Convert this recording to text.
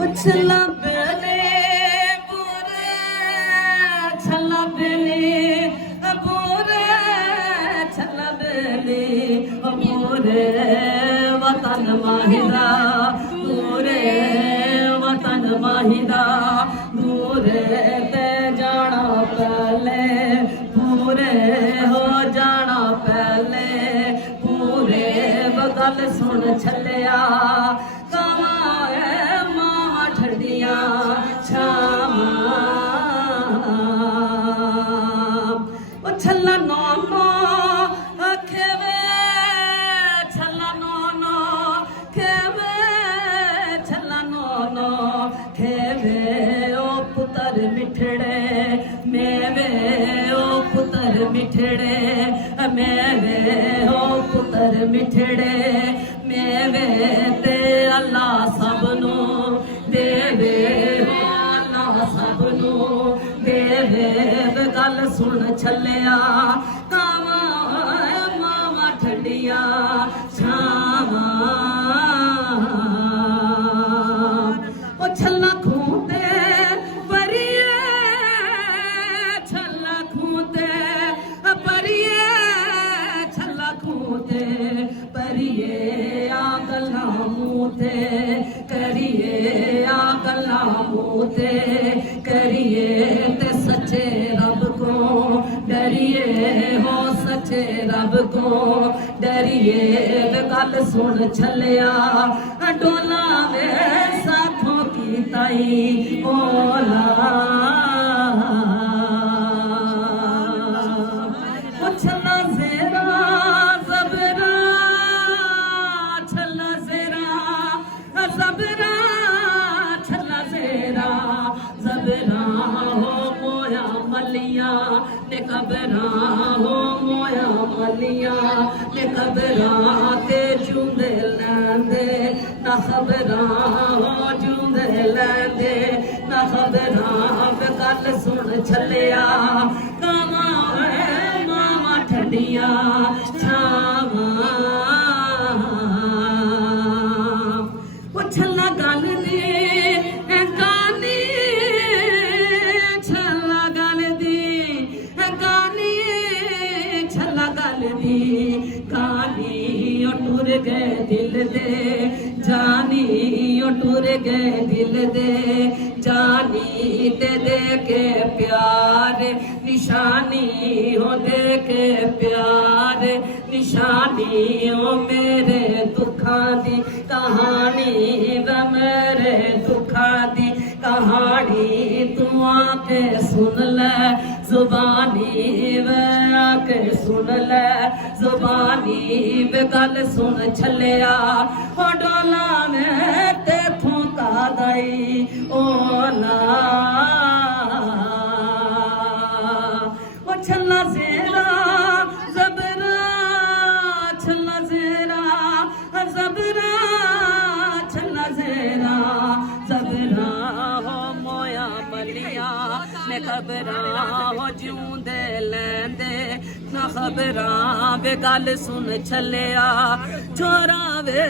छला बेले बुरे छला बेले बुरे छला बेले बुरे वतन माहिदा पूरे वतन माहिदा पूरे ते जाना पहले पूरे हो जाना पहले पूरे गल सुन छलिया छला नौनो खेवे छला नौनो खेवे छला नौनो खेवे ओ पुत्र मिठड़े मेवे ओ पुत्र मिठड़े मेवे ओ पुत्र मिठड़े मेवे ते अल्लाह सबनू देवे अल्लाह सबनू देवे गल सुन छलिया कावा मावा ठंडिया छावा ओ छला खूंते परिए छला खूंते परिए छला खूंते परिए आ गल्ला मूते करिए आ गल्ला मूते करिए ते सच्चे रब को डरिए हो सच्चे रब को डरिए गल सुन छलिया डोला वे साथों की ताई ओला छला ज़ेरा ज़बरा छला ज़ेरा ज़बरा छला ज़ेरा ज़बरा हो मोया मलिया ने कबरा हो मोया मलिया ने कबरा ते जूंदे लैंदे ना खबरा हो जूंदे लैंदे ना खबरा गल सुन छलिया कावा मावा ठंडिया छावा ओ छला गल दे गानी छला गल दी गानी छला गल दी गानी ओ टुर गए दिल दे जानी ओ टुर गए दिल दे जानी ते दे के प्यार निशानी हो दे के प्यार निशानी ओ मेरे दुखा दी कहानी व मेरे दुखा दी कहानी तू आके सुन ले जुबानी व आके सुन ले जुबानी व गल सुन छलिया ओ डोला में ते थूका दई ओला ओ छला ज़ेरा ज़बरा छला ज़ेरा ज़बरा छला ज़ेरा ज़बरा हो मोया मलिया मैं खबरा हो जूंदे लैंदे ना खबरा वे गल सुन छलिया छोरा वे